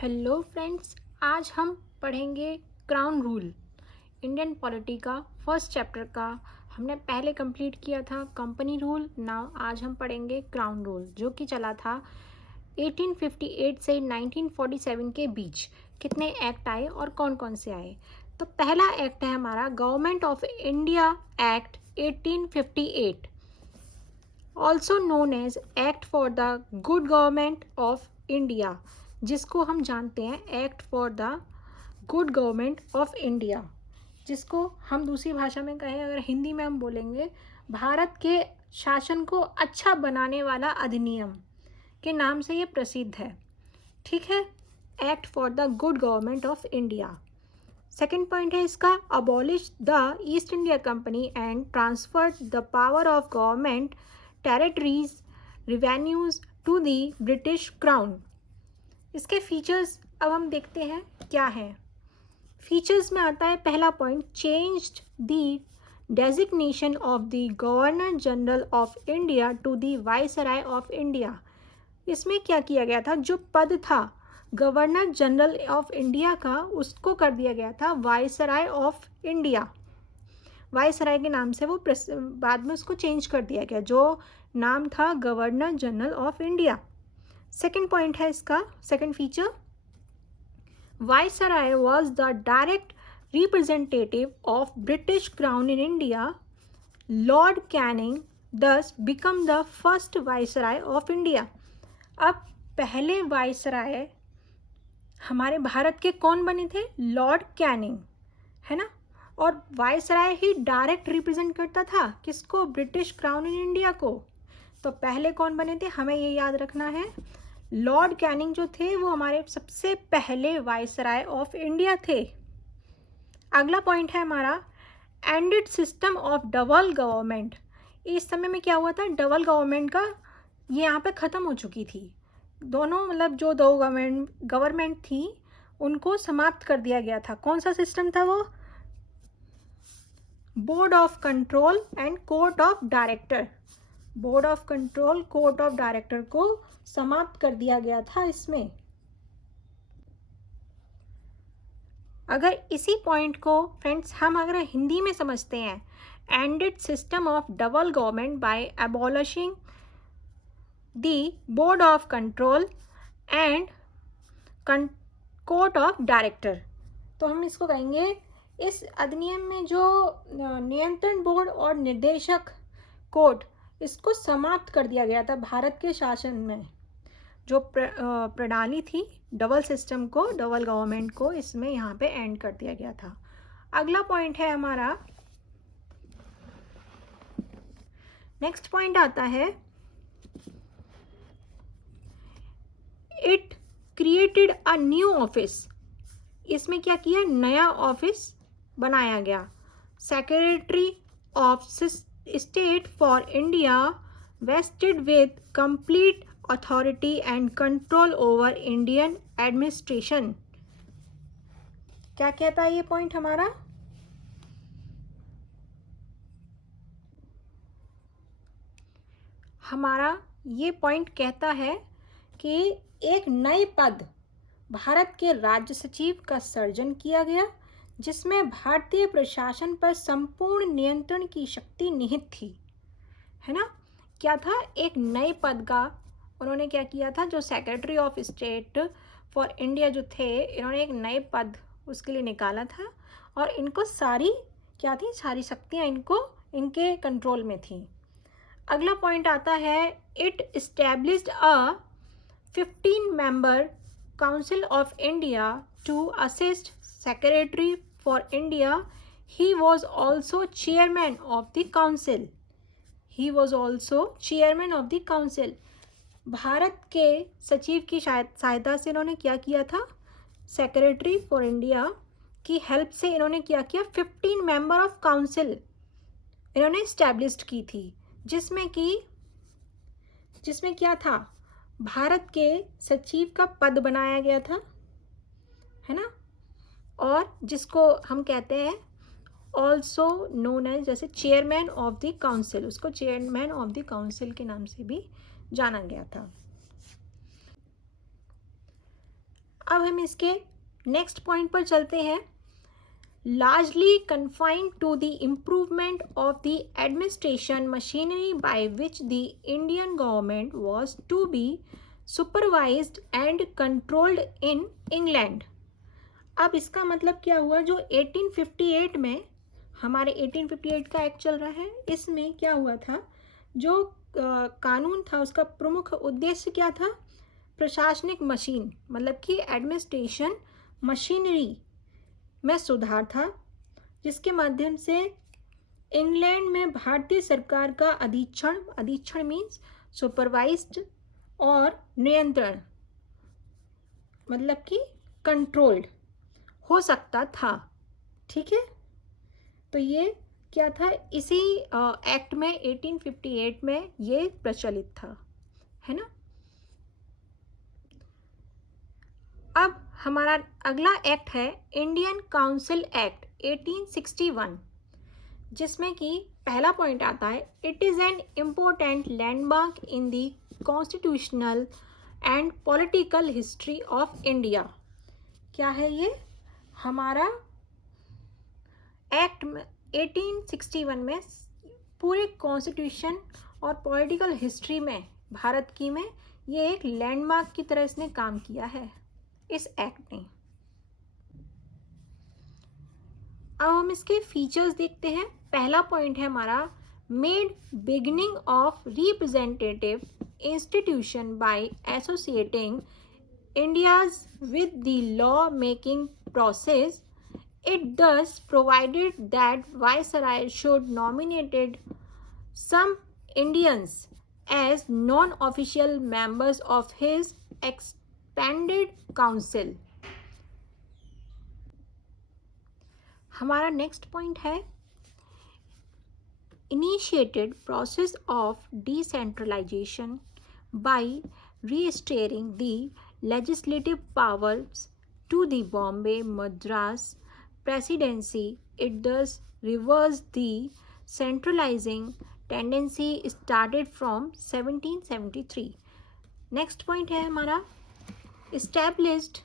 Hello friends, आज हम पढ़ेंगे क्राउन रूल। इंडियन पॉलिटी का फर्स्ट चैप्टर का हमने पहले कंप्लीट किया था कंपनी रूल। नाउ आज हम पढ़ेंगे क्राउन रूल, जो कि चला था 1858 से 1947 के बीच। कितने एक्ट आए और कौन कौन से आए? तो पहला एक्ट है हमारा government of India act 1858, also known as act for the good government of India, जिसको हम जानते हैं act for the good government of India, जिसको हम दूसरी भाषा में कहें, अगर हिंदी में हम बोलेंगे भारत के शासन को अच्छा बनाने वाला अधिनियम के नाम से ये प्रसिद्ध है। ठीक है, act for the good government of India. Second point है इसका, abolish the East India Company and transferred the power of government territories revenues to the British crown. इसके फीचर्स अब हम देखते हैं क्या है। फीचर्स में आता है पहला point, changed the designation of the governor general of India to the viceroy of India. इसमें क्या किया गया था, जो पद था गवर्नर जनरल ऑफ इंडिया का, उसको कर दिया गया था वाइसराय ऑफ इंडिया। वाइसराय के नाम से वो बाद में उसको चेंज कर दिया गया, जो नाम था governor general of India. Second point है इसका, second feature, viceroy was the direct representative of British crown in India. Lord Canning thus become the first viceroy of India. अब पहले वाइसराय हमारे भारत के कौन बने थे? लॉर्ड कैनिंग, है ना। और वाइसराय ही डायरेक्ट रिप्रेजेंट करता था किसको? ब्रिटिश क्राउन इन इंडिया को। तो पहले कौन बने थे, हमें ये याद रखना है, लॉर्ड कैनिंग जो थे वो हमारे सबसे पहले वाइसराय ऑफ इंडिया थे। अगला पॉइंट है हमारा, ended system of double government. इस समय में क्या हुआ था, डबल गवर्नमेंट का ये यहाँ पे ख़त्म हो चुकी थी। दोनों मतलब जो दो गवर्नमेंट थी उनको समाप्त कर दिया गया था। कौन सा सिस्टम था वो? Board of control and court of director. Board of control, court of director को समाप्त कर दिया गया था इसमें। अगर इसी पॉइंट को फ्रेंड्स हम अगर हिंदी में समझते हैं, ended system of double government by abolishing the board of control and court of director, तो हम इसको कहेंगे, इस अधिनियम में जो नियंत्रण बोर्ड और निर्देशक कोर्ट, इसको समाप्त कर दिया गया था। भारत के शासन में जो प्रणाली थी डबल सिस्टम को, डबल गवर्नमेंट को, इसमें यहाँ पे एंड कर दिया गया था। अगला पॉइंट है हमारा, नेक्स्ट पॉइंट आता है, it created a new office. इसमें क्या किया, नया ऑफिस बनाया गया, secretary of state for India wasted with complete authority and control over Indian administration. क्या कहता है ये पॉइंट हमारा? हमारा ये पॉइंट कहता है कि एक नए पद भारत के राज्य सचिव का सृजन किया गया, जिसमें भारतीय प्रशासन पर संपूर्ण नियंत्रण की शक्ति निहित थी, है ना। क्या था, एक नए पद का उन्होंने क्या किया था, जो secretary of state for India जो थे, इन्होंने एक नए पद उसके लिए निकाला था, और इनको सारी क्या थी, सारी शक्तियाँ इनको इनके कंट्रोल में थी। अगला पॉइंट आता है, it established a 15 member council of India to assist secretary for India. He was also chairman of the council. He was also chairman of the council. Bharat के सचिव की सहायता से इन्होंने क्या किया था, सेक्रेटरी फॉर इंडिया की हेल्प से इन्होंने क्या किया, 15 मेंबर ऑफ काउंसिल इन्होंने इस्टेब्लिश की थी, जिसमें क्या था, भारत के सचिव का पद बनाया गया था, है ना, और जिसको हम कहते हैं ऑल्सो नोन एज, जैसे चेयरमैन ऑफ द काउंसिल, उसको चेयरमैन ऑफ द काउंसिल के नाम से भी जाना गया था। अब हम इसके नेक्स्ट पॉइंट पर चलते हैं। largely confined to the improvement of the administration machinery by which the Indian government was to be supervised and controlled in England। अब इसका मतलब क्या हुआ, जो 1858 में हमारे 1858 का एक्ट चल रहा है, इसमें क्या हुआ था, जो कानून था उसका प्रमुख उद्देश्य क्या था, प्रशासनिक मशीन मतलब कि एडमिनिस्ट्रेशन मशीनरी में सुधार था, जिसके माध्यम से इंग्लैंड में भारतीय सरकार का अधीक्षण मीन्स सुपरवाइज्ड और नियंत्रण मतलब कि कंट्रोल्ड हो सकता था। ठीक है, तो ये क्या था, इसी एक्ट में 1858 में ये प्रचलित था, है ना। अब हमारा अगला एक्ट है इंडियन काउंसिल एक्ट 1861, जिसमें कि पहला पॉइंट आता है, it is an important landmark in the constitutional and political history of India. क्या है ये, हमारा एक्ट 1861 में पूरे कॉन्स्टिट्यूशन और पॉलिटिकल हिस्ट्री में भारत की में ये एक लैंडमार्क की तरह इसने काम किया है इस एक्ट ने। अब हम इसके फीचर्स देखते हैं। पहला पॉइंट है हमारा, made beginning of representative institution by associating India's with the law making process. It thus provided that Viceroy should nominated some Indians as non-official members of his expanded council। हमारा next point है, initiated process of decentralization by restoring the legislative powers to the Bombay Madras presidency। It thus reversed the centralizing tendency started from 1773। Next point है हमारा, established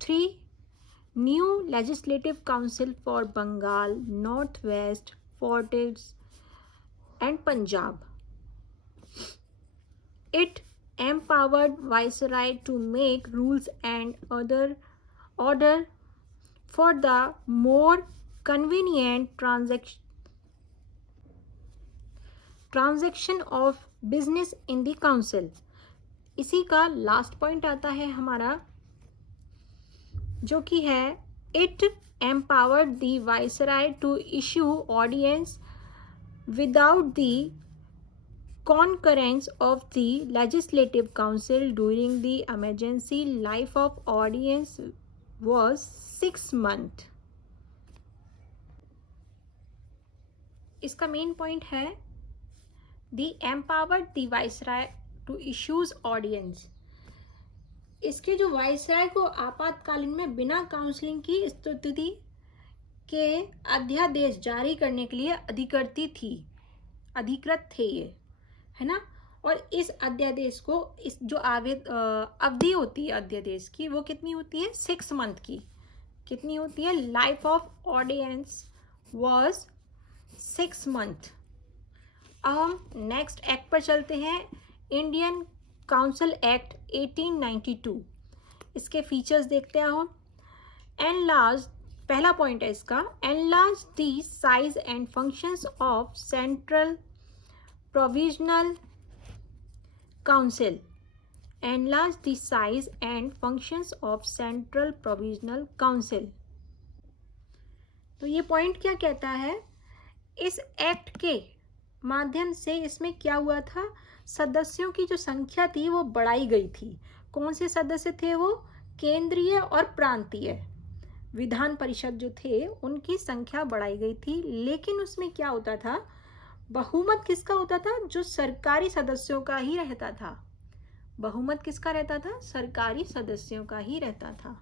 3 new legislative council for Bengal, North West, Forties and Punjab। It empowered Viceroy to make rules and other order for the more convenient transaction of business in the council। इसी का last point आता है हमारा, जो कि है, it empowered the viceroy to issue ordinance without the concurrence of the legislative council during the emergency। Life of ordinance was 6 months। इसका main point है, the empowered the viceroy to issues ordinance। इसके जो viceroy को आपातकालीन में बिना counselling की स्थिति के अध्यादेश जारी करने के लिए अधिकृत थे ये, है ना। और इस अध्यादेश को, इस जो अवधि होती है अध्यादेश की, वो कितनी होती है, 6 मंथ की। कितनी होती है, life of ordinance was 6 month. अब हम नेक्स्ट एक्ट पर चलते हैं, इंडियन काउंसिल एक्ट 1892। इसके फीचर्स देखते हैं हम। एनलार्ज, पहला पॉइंट है इसका, enlarge the size and functions of central provisional council. Enlarge the size and functions of central provisional council. तो ये पॉइंट क्या कहता है, इस एक्ट के माध्यम से इसमें क्या हुआ था, सदस्यों की जो संख्या थी वो बढ़ाई गई थी। कौन से सदस्य थे वो, केंद्रीय और प्रांतीय विधान परिषद जो थे उनकी संख्या बढ़ाई गई थी। लेकिन उसमें क्या होता था, बहुमत किसका होता था, जो सरकारी सदस्यों का ही रहता था। बहुमत किसका रहता था, सरकारी सदस्यों का ही रहता था।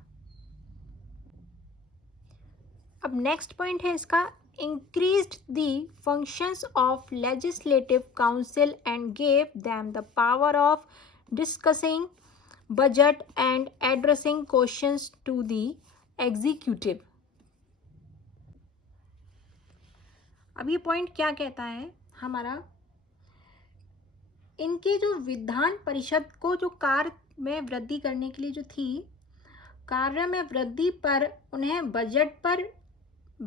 अब नेक्स्ट पॉइंट है इसका, increased the functions of legislative council and gave them the power of discussing budget and addressing questions to the executive. अब ये पॉइंट क्या कहता है हमारा, इनके जो विधान परिषद को जो कार्य में वृद्धि करने के लिए जो थी, कार्य में वृद्धि पर उन्हें बजट पर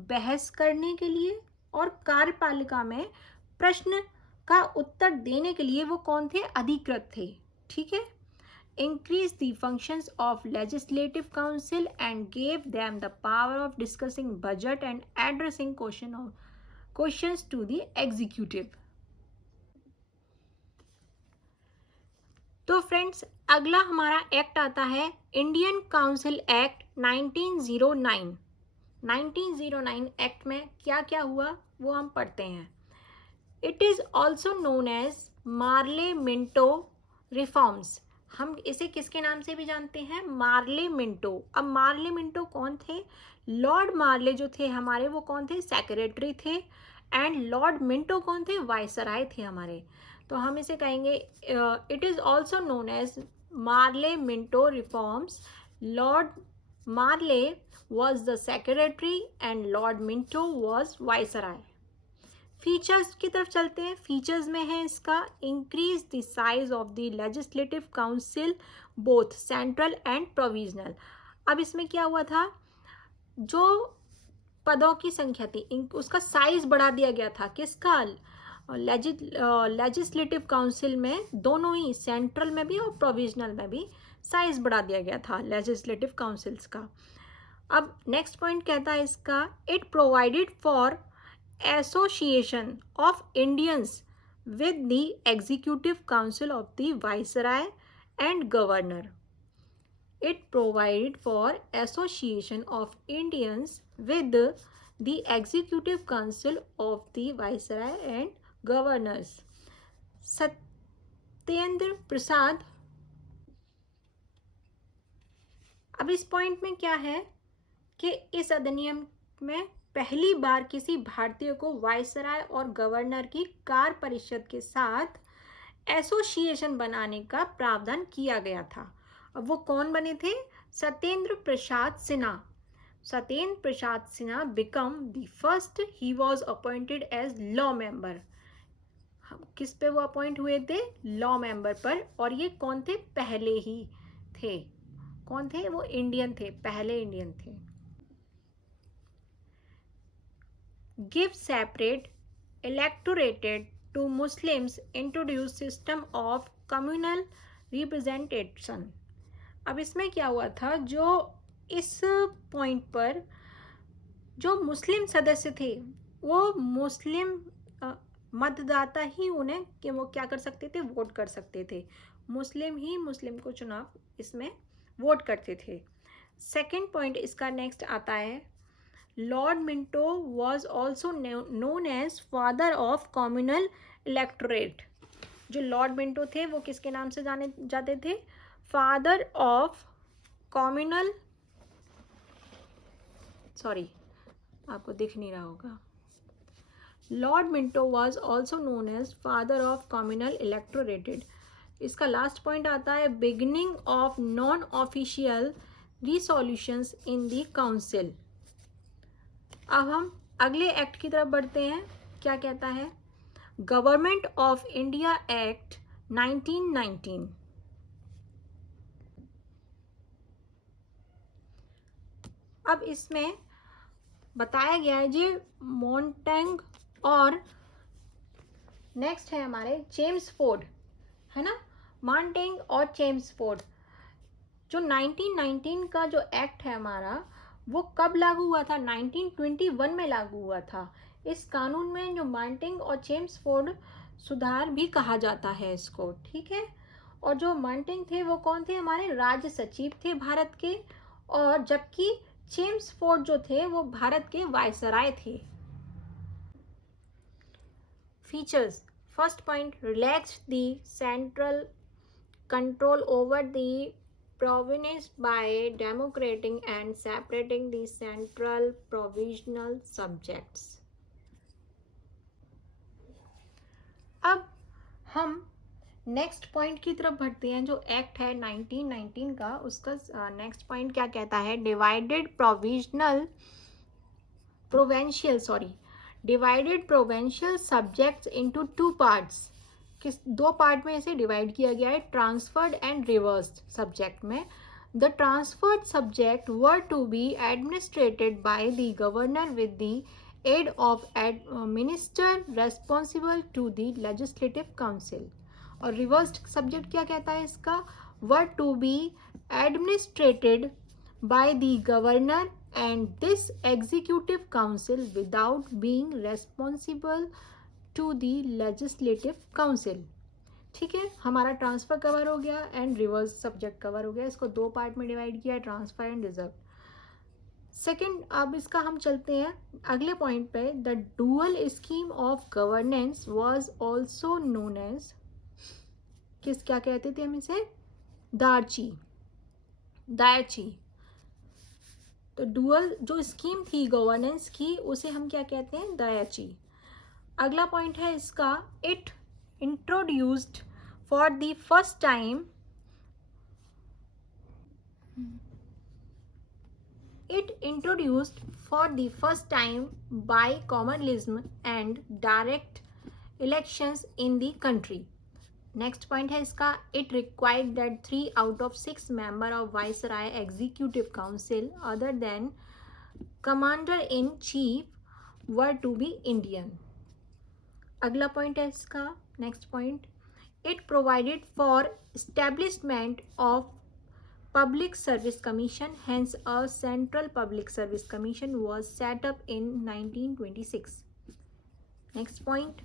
बहस करने के लिए और कार्यपालिका में प्रश्न का उत्तर देने के लिए वो कौन थे, अधिकृत थे, ठीक है. Increase the functions of legislative council and gave them the power of discussing budget and addressing questions to the executive. तो फ्रेंड्स अगला हमारा एक्ट आता है इंडियन काउंसिल एक्ट 1909. 1909 एक्ट में क्या क्या हुआ वो हम पढ़ते हैं. It is also known as Morley Minto reforms. हम इसे किसके नाम से भी जानते हैं, मार्ले मिंटो. अब मार्ले मिंटो कौन थे, लॉर्ड मार्ले जो थे हमारे वो कौन थे, सेक्रेटरी थे, एंड लॉर्ड मिंटो कौन थे, वाइसराय थे हमारे. तो हम इसे कहेंगे it is also known as Morley Minto reforms. Lord Morley was the secretary and Lord Minto was viceroy. Features की तरफ चलते हैं. फीचर्स में है इसका increase the size of the legislative council both central and provisional. अब इसमें क्या हुआ था, जो पदों की संख्या थी उसका साइज बढ़ा दिया गया था. किसका, लेजिस्लेटिव काउंसिल में, दोनों ही सेंट्रल में भी और प्रोविजनल में भी साइज बढ़ा दिया गया था लेजिस्लेटिव काउंसिल्स का. अब नेक्स्ट पॉइंट कहता है इसका, it provided for association of Indians with the executive council of the viceroy and governor. It provided for association of Indians with the executive council of the viceroy and governors. Satyendra Prasad. अब इस point में क्या है कि इस अधिनियम में पहली बार किसी भारतीय को वाइसराय और गवर्नर की कार्य परिषद के साथ एसोसिएशन बनाने का प्रावधान किया गया था. अब वो कौन बने थे, Satyendra Prasad Sinha. Satyendra Prasad Sinha become the first, he was appointed as law member. किस पे वो अपॉइंट हुए थे, लॉ मेंबर पर. और ये कौन थे, पहले ही थे. कौन थे वो, इंडियन थे, पहले इंडियन थे. Give separate electorated to Muslims, introduce system of communal representation. अब इसमें क्या हुआ था, जो इस पॉइंट पर जो मुस्लिम सदस्य थे वो मुस्लिम मतदाता ही उन्हें कि वो क्या कर सकते थे, वोट कर सकते थे. मुस्लिम ही मुस्लिम को चुनाव इसमें वोट करते थे. सेकंड पॉइंट इसका नेक्स्ट आता है, Lord Minto was also known as father of communal electorate. जो लॉर्ड मिंटो थे वो किसके नाम से जाने जाते थे, फादर ऑफ कम्युनल, सॉरी आपको दिख नहीं रहा होगा, Lord Minto was also known as father of communal electorated. इसका लास्ट पॉइंट आता है, beginning of non official resolutions in the council. अब हम अगले एक्ट की तरफ बढ़ते हैं. क्या कहता है, गवर्नमेंट ऑफ इंडिया एक्ट 1919. अब इसमें बताया गया है जी मोंटेग और नेक्स्ट है हमारे जेम्स फोर्ड, है ना, मोंटेग और जेम्स फोर्ड. जो 1919 का जो एक्ट है हमारा वो कब लागू हुआ था, 1921 में लागू हुआ था. इस कानून में जो मोंटेग और जेम्स फोर्ड सुधार भी कहा जाता है इसको, ठीक है. और जो मोंटेग थे वो कौन थे, हमारे राज्य सचिव थे भारत के, और जबकि जेम्स फोर्ड जो थे वो भारत के वाइसराय थे. Features, first point, relax the central control over the province by democrating and separating the central provisional subjects. अब हम नेक्स्ट पॉइंट की तरफ बढ़ते हैं, जो एक्ट है 1919 का, उसका नेक्स्ट पॉइंट क्या कहता है? Divided provencial subjects into two parts. किस दो पार्ट में इसे डिवाइड किया गया है, ट्रांसफर्ड एंड रिवर्स्ड सब्जेक्ट में। The transferred subject were to be administrated by the governor with the aid of minister responsible to the legislative council। और reversed subject क्या कहता है इसका? Were to be administrated by the governor and this executive council without being responsible to the legislative council. ठीक है, हमारा transfer cover हो गया एंड रिवर्स सब्जेक्ट कवर हो गया। इसको दो पार्ट में डिवाइड किया, ट्रांसफर एंड रिजर्व। सेकेंड, अब इसका हम चलते हैं अगले पॉइंट पे। The dual scheme of governance was also known as, क्या कहते थे हम इसे? दार्ची। तो डुअल जो स्कीम थी गवर्नेंस की, उसे हम क्या कहते हैं? दायाची। अगला पॉइंट है इसका, it introduced for the first time bicameralism and direct elections in the country। Next point है इसका, it required that 3 out of 6 member of viceroy executive council other than commander in chief were to be Indian. अगला point है इसका, next point, it provided for establishment of Public Service Commission, hence a Central Public Service Commission was set up in 1926. Next point,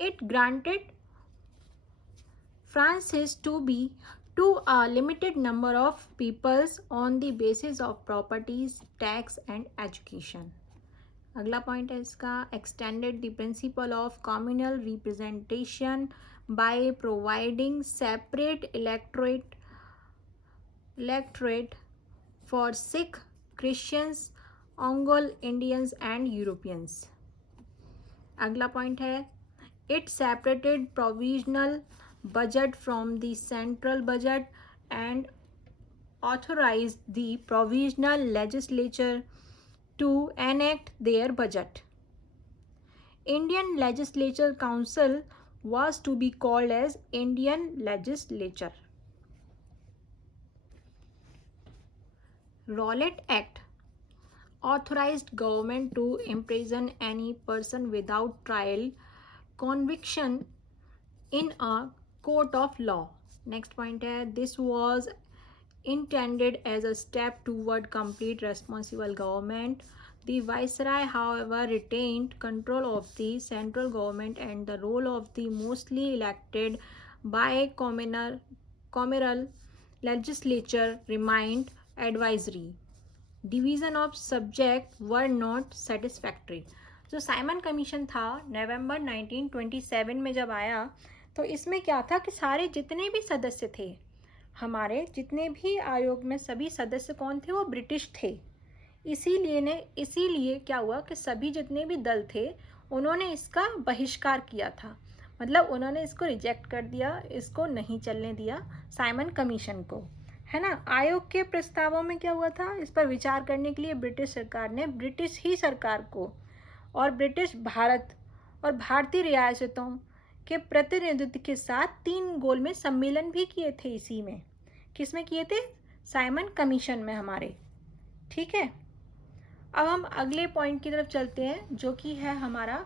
it granted franchise to a limited number of peoples on the basis of properties, tax and education। अगला point है इसका, extended the principle of communal representation by providing separate electorate for Sikh, Christians, Ongol Indians and Europeans। अगला point है, it separated provisional budget from the central budget and authorized the provisional legislature to enact their budget। Indian Legislature Council was to be called as Indian Legislature। Rowlatt Act authorized government to imprison any person without trial conviction in a court of law। Next point है, this was intended as a step toward complete responsible government। The Viceroy, however, retained control of the central government and the role of the mostly elected bicameral legislature remained advisory। Division of subject were not satisfactory। जो Simon commission था नवंबर 1927 में जब आया, तो इसमें क्या था कि सारे जितने भी सदस्य थे, हमारे जितने भी आयोग में सभी सदस्य कौन थे? वो ब्रिटिश थे। इसीलिए क्या हुआ कि सभी जितने भी दल थे उन्होंने इसका बहिष्कार किया था, मतलब उन्होंने इसको रिजेक्ट कर दिया, इसको नहीं चलने दिया साइमन कमीशन को, है ना। आयोग के प्रस्तावों में क्या हुआ था? इस पर विचार करने के लिए ब्रिटिश सरकार ने ब्रिटिश ही सरकार को और ब्रिटिश भारत और भारतीय रियासतों के प्रतिनिधित्व के साथ 3 गोलमेज सम्मेलन भी किए थे। इसी में किस में किए थे? साइमन कमीशन में हमारे। ठीक है, अब हम अगले पॉइंट की तरफ चलते हैं, जो कि है हमारा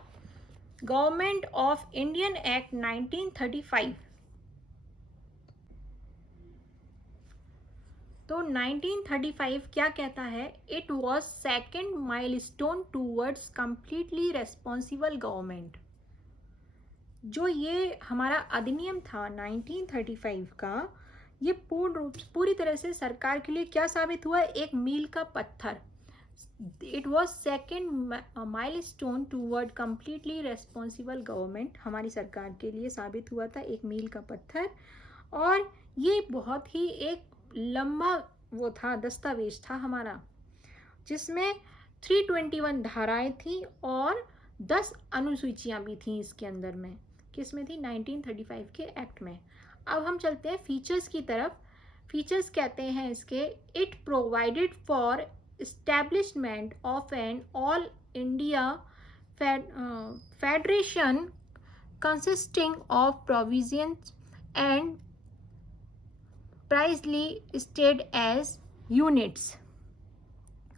गवर्नमेंट ऑफ इंडियन एक्ट 1935। तो 1935 क्या कहता है? It was second milestone towards completely responsible government. जो ये हमारा अधिनियम था 1935 का, ये पूरी तरह से सरकार के लिए क्या साबित हुआ? एक मील का पत्थर। It was second milestone toward completely responsible government, हमारी सरकार के लिए साबित हुआ था एक मील का पत्थर। और ये बहुत ही एक लंबा वो था, दस्तावेज था हमारा, जिसमें 321 धाराएं थी और 10 अनुसूचियाँ भी थी इसके अंदर में, किस में थी, 1935 के एक्ट में। अब हम चलते हैं फीचर्स की तरफ। फीचर्स कहते हैं इसके, it provided for establishment of an all India federation consisting of provisions and precisely stated as units.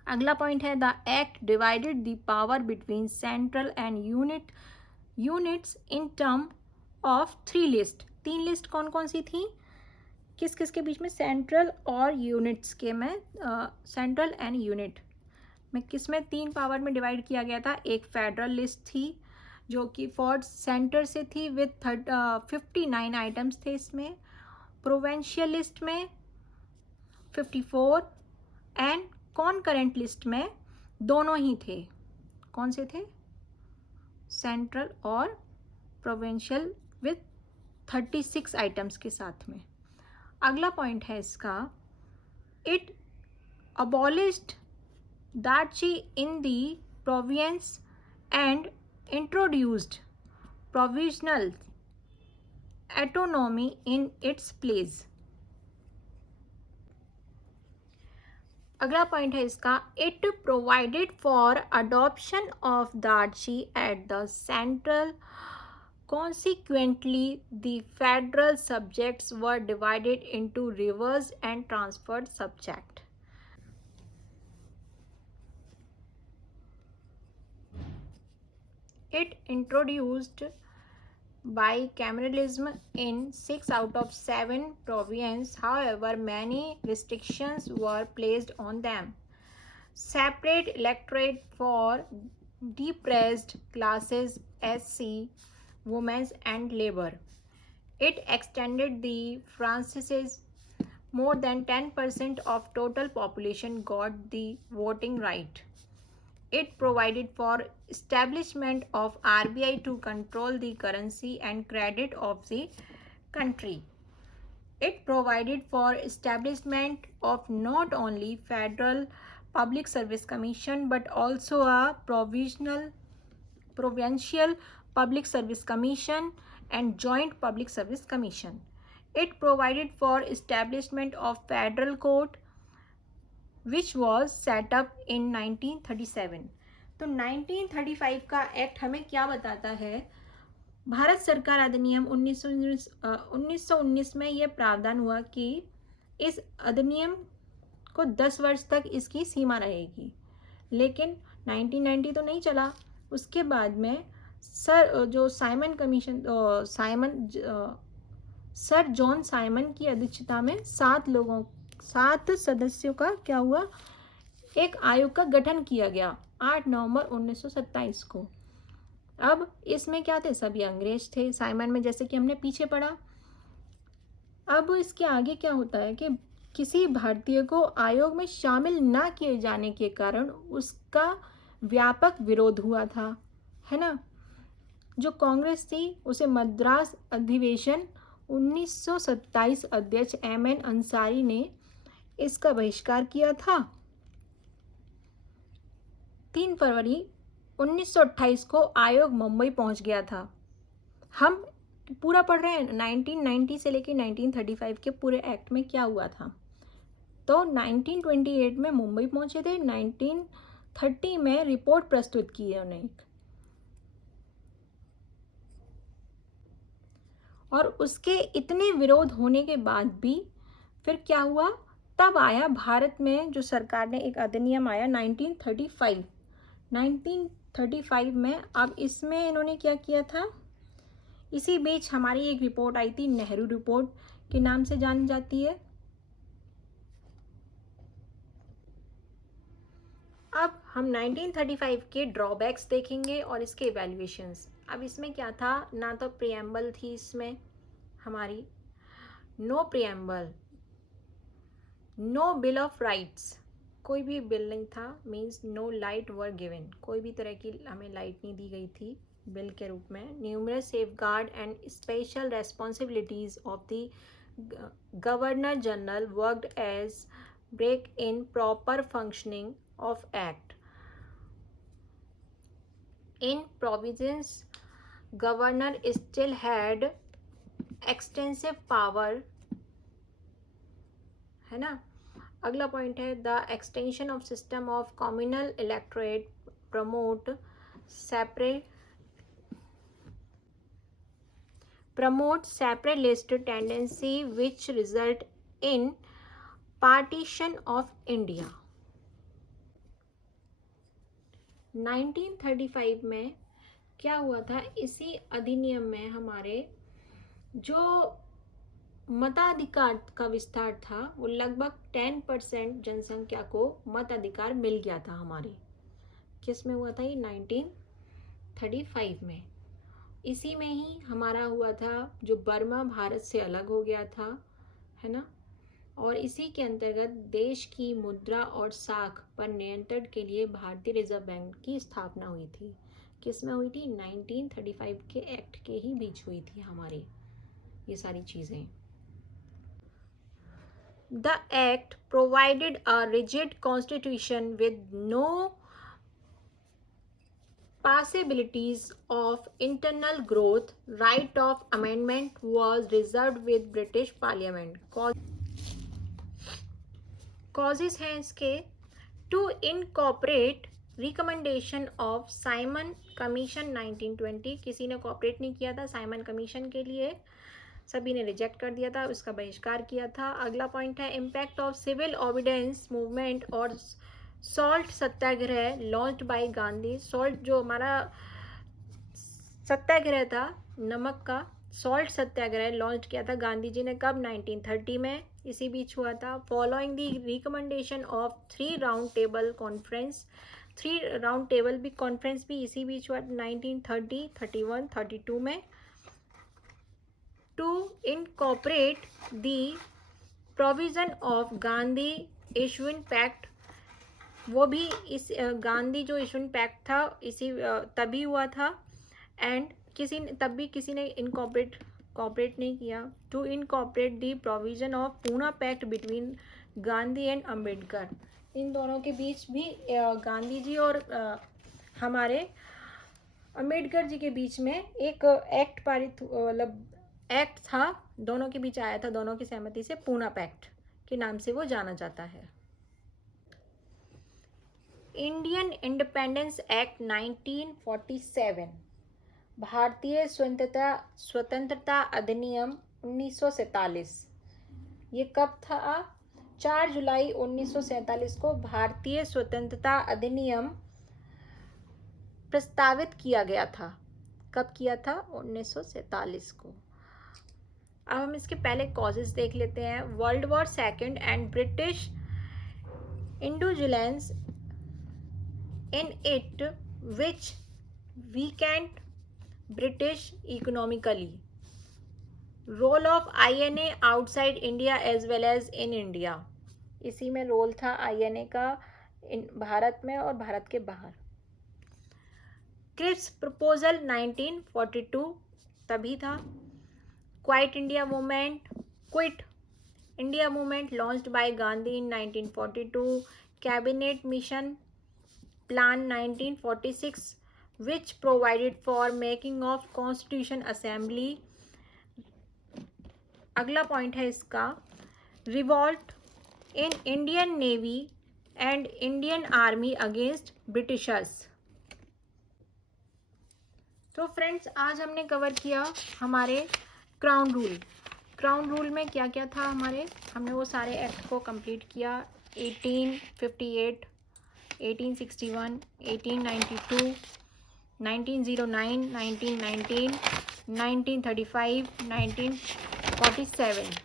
अगला पॉइंट है, the act divided the power between central and units in term of 3 list. 3 list कौन कौन सी थी, किस किस के बीच में, central और यूनिट्स के में, सेंट्रल एंड यूनिट में किस में 3 पावर में डिवाइड किया गया था। एक फेडरल लिस्ट थी जो कि फॉर सेंटर से थी विथ 59 आइटम्स थे इसमें, प्रोवेंशियल लिस्ट में 54 एंड कॉनकरेंट लिस्ट में दोनों ही थे। कौन से थे, सेंट्रल और प्रोवेंशियल विथ 36 आइटम्स के साथ में। अगला पॉइंट है इसका, it abolished dyarchy in the province and introduced provisional autonomy in its place. अगला पॉइंट है इसका, it provided for adoption of Darchi at the central. Consequently, the federal subjects were divided into reversed and transferred subject. It introduced bicameralism in 6 out of 7 provinces. However, many restrictions were placed on them. Separate electorate for depressed classes, SC, women and labor. It extended the franchises. More than 10% of total population got the voting right. It provided for establishment of RBI to control the currency and credit of the country. It provided for establishment of not only Federal Public Service Commission but also a provincial Public Service Commission and Joint Public Service Commission. It provided for establishment of Federal Court which was set up in 1937. तो 1935 का act हमें क्या बताता है, भारत सरकार अधिनियम 1919 में यह प्रावधान हुआ कि इस अधिनियम को 10 वर्ष तक इसकी सीमा रहेगी, लेकिन 1990 तो नहीं चला। उसके बाद में सर जॉन साइमन की अध्यक्षता में 7 सदस्यों का क्या हुआ, एक आयोग का गठन किया गया 8 नवंबर 1927 को। अब इसमें क्या थे, सभी अंग्रेज थे साइमन में, जैसे कि हमने पीछे पढ़ा। अब इसके आगे क्या होता है कि किसी भारतीय को आयोग में शामिल ना किए जाने के कारण उसका व्यापक विरोध हुआ था, है ना। जो कांग्रेस थी उसे मद्रास अधिवेशन 1927 अध्यक्ष MN अंसारी ने इसका बहिष्कार किया था। 3 फरवरी 1928 को आयोग मुंबई पहुंच गया था। हम पूरा पढ़ रहे हैं 1990 से लेकर 1935 के पूरे एक्ट में क्या हुआ था। तो 1928 में मुंबई पहुंचे थे, 1930 में रिपोर्ट प्रस्तुत की है उन्हें, और उसके इतने विरोध होने के बाद भी फिर क्या हुआ, तब आया भारत में जो सरकार ने एक अधिनियम आया 1935 में। अब इसमें इन्होंने क्या किया था, इसी बीच हमारी एक रिपोर्ट आई थी, नेहरू रिपोर्ट के नाम से जानी जाती है। अब हम 1935 के ड्रॉबैक्स देखेंगे और इसके इवैल्यूएशंस। अब इसमें क्या था, ना तो प्रियम्बल थी इसमें हमारी, no preamble, no bill of rights, कोई भी बिल नहीं था, means no light were given, कोई भी तरह की हमें लाइट नहीं दी गई थी बिल के रूप में। Numerous safeguard and special responsibilities of the governor general worked as brake in proper functioning of act. In provisions governor still had extensive power, है ना। अगला पॉइंट है the extension of system of communal electorate promote separatist tendency which result in partition of India। 1935 में क्या हुआ था, इसी अधिनियम में हमारे जो मताधिकार का विस्तार था वो लगभग 10% जनसंख्या को मताधिकार मिल गया था हमारे। किस में हुआ था ये? 1935 में। इसी में ही हमारा हुआ था जो बर्मा भारत से अलग हो गया था, है ना। और इसी के अंतर्गत देश की मुद्रा और साख पर नियंत्रण के लिए भारतीय रिजर्व बैंक की स्थापना हुई थी। किस में हुई थी? 1935 के एक्ट के ही बीच हुई थी हमारी ये सारी चीज़ें। The act provided a rigid constitution with no possibilities of internal growth. Right of amendment was reserved with British Parliament. Causes हैं इसके: to incorporate recommendation of Simon Commission 1920, किसी ने कॉपरेट नहीं किया था साइमन कमीशन के लिए, सभी ने रिजेक्ट कर दिया था, उसका बहिष्कार किया था। अगला पॉइंट है impact of civil obedience movement और salt satyagraha launched by Gandhi. Salt जो हमारा सत्याग्रह था नमक का, सॉल्ट सत्याग्रह लॉन्च किया था गांधी जी ने। कब? 1930 में, इसी बीच हुआ था। Following the recommendation of 3 round table conference, 3 round table भी कॉन्फ्रेंस भी इसी बीच हुआ 1930, 31, 32 में। To incorporate the provision of Gandhi Ishwin Pact, वो भी इस गांधी जो इश्विन पैक्ट था इसी तभी हुआ था। एंड तब भी किसी ने कॉपरेट नहीं किया। To incorporate the provision of Poona pact between Gandhi and Ambedkar, इन दोनों के बीच भी गांधी जी और हमारे अम्बेडकर जी के बीच में एक एक्ट पारित मतलब एक्ट था, दोनों के बीच आया था, दोनों की सहमति से पूना पैक्ट के नाम से वो जाना जाता है। इंडियन इंडिपेंडेंस एक्ट 1947, भारतीय स्वतंत्रता अधिनियम 1947, ये कब था? 4 जुलाई 1947 को भारतीय स्वतंत्रता अधिनियम प्रस्तावित किया गया था। कब किया था? 1947 को। अब हम इसके पहले कॉजेज देख लेते हैं। World war second and British indulgence in it which weakened British economically, role of INA outside India as well as in India, इसी में रोल था INA का भारत में और भारत के बाहर। क्रिप्स प्रपोजल 1942 तभी था। Quit India movement launched by Gandhi in 1942। Cabinet mission plan 1946 which provided for making of constitution assembly। अगला पॉइंट है इसका revolt in Indian navy and Indian army against Britishers. तो फ्रेंड्स आज हमने कवर किया हमारे क्राउन रूल में क्या क्या था हमारे, हमने वो सारे एक्ट को कंप्लीट किया। 1858, 1861, 1892, 1909, 1919, 1935, 1947,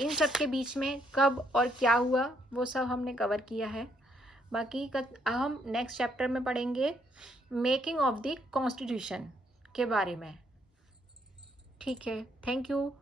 इन सब के बीच में कब और क्या हुआ वो सब हमने कवर किया है। बाकी हम नेक्स्ट चैप्टर में पढ़ेंगे मेकिंग ऑफ द कॉन्स्टिट्यूशन के बारे में। ठीक है, थैंक यू।